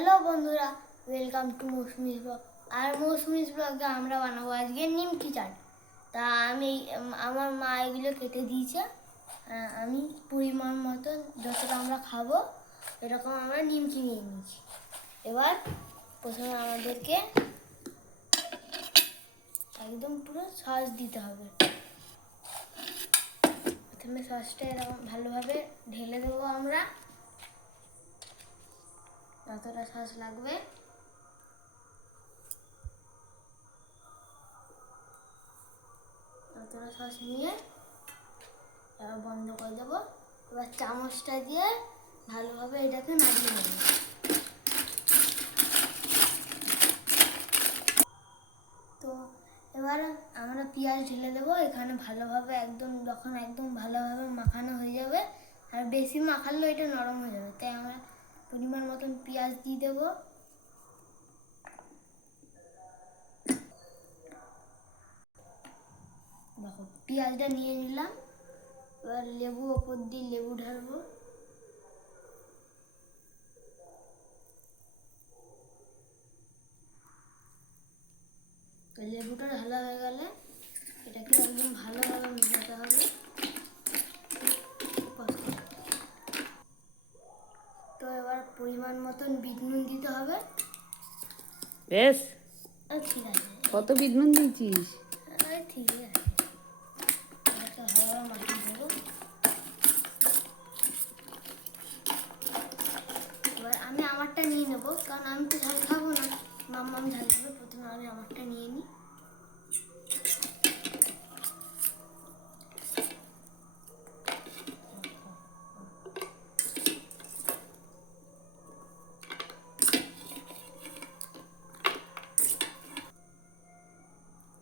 Hello বন্ধুরা welcome to Mousumi's blog. আর মৌসুমিস ব্লগে আমরা বানাবো আজকে নিমকি চাট। তা আমি আমার মা এগুলো কেটে দিয়েছে। আমি পরিমাণ মতো যতটা আমরা খাব, এরকম আমরা নিমকি নিয়ে নিয়েছি। এবার প্রথমে আমাদেরকে একদম পুরো সস দিতে হবে। প্রথমে সসটা এরকম ভালোভাবে ঢেলে দেবো আমরা। যতটা সস লাগবে? ততটা সস নিয়ে এবার বন্ধ করে দেবো। এবার চামচটা দিয়ে ভালোভাবে এটাকে নাড়িয়ে নেব। তো এবার আমরা পেঁয়াজ ঢেলে দেবো। এখানে ভালোভাবে একদম, যখন একদম ভালোভাবে মাখানো হয়ে যাবে, আর বেশি মাখালেও এটা নরম হয়ে যাবে। তাই আমরা পরিমাণ মতন পেঁয়াজ দিয়ে দেবো। দেখো, পেঁয়াজটা নিয়ে নিলাম। এবার লেবু ওপর দিয়ে লেবু ঢালবো। লেবুটা ঢালা হয়ে গেলে এটাকে একদম ভালোভাবে মেশাতে হবে তো এবার মতন বিট নুন দিতে হবে। বেশ। আহ, ঠিক আছে। কত বিট নুন দিয়েছিস ঠিকই আছে। এবার আমি আমারটা নিয়ে নেব কারণ আমি তো ঝাল খাব না। মাম্মা আমি ঝাল খাব প্রথমে আমি আমারটা নিয়ে নিই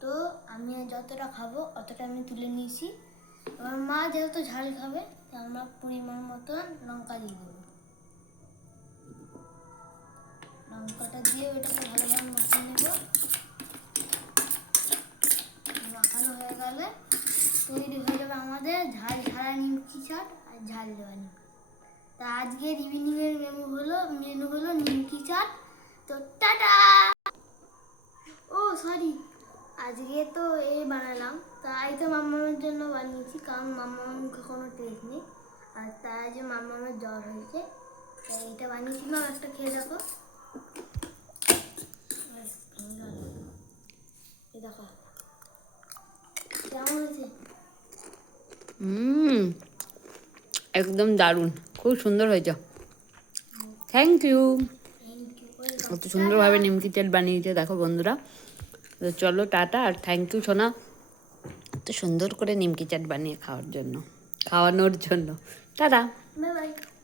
তো যতটা খাব অতটা আমি তুলে নিয়েছি। আমার মা যেহেতু ঝাল খাবে আমরা পরিমাণ মতন লঙ্কা দিয়ে দেবো। লঙ্কাটা দিয়ে ওটাকে ভালোভাবে মশিয়ে নেব। মাখানো হয়ে গেলে তৈরি হয়ে যাবে আমাদের ঝাল ঝাড়া নিমকি চাট আর ঝাল দেওয়া নিমকি। তা আজকের ইভিনিংয়ের মেনু হলো মেনু হলো নিমকি চাট। তো টাটা! ও সরি আজকে তো এই বানালাম। তাই তো মাম্মামের জন্য বানিয়েছি কারণ মাম্মামের মুখে কোনো টেস্ট নেই। আর তাই যে মাম্মামের জ্বর হয়েছে তাই এটা বানিয়েছিলাম একটা খেয়ে দেখো। দেখো কেমন হয়েছে? হুম একদম দারুণ খুব সুন্দর হয়েছে। Thank you. কত সুন্দরভাবে নিমকি তেল বানিয়েছে দেখো বন্ধুরা। তো চলো টাটা আর থ্যাংক ইউ সোনা। তো সুন্দর করে নিমকি চাট বানিয়ে খাওয়ার জন্য, খাওয়ানোর জন্য। টাটা। Bye.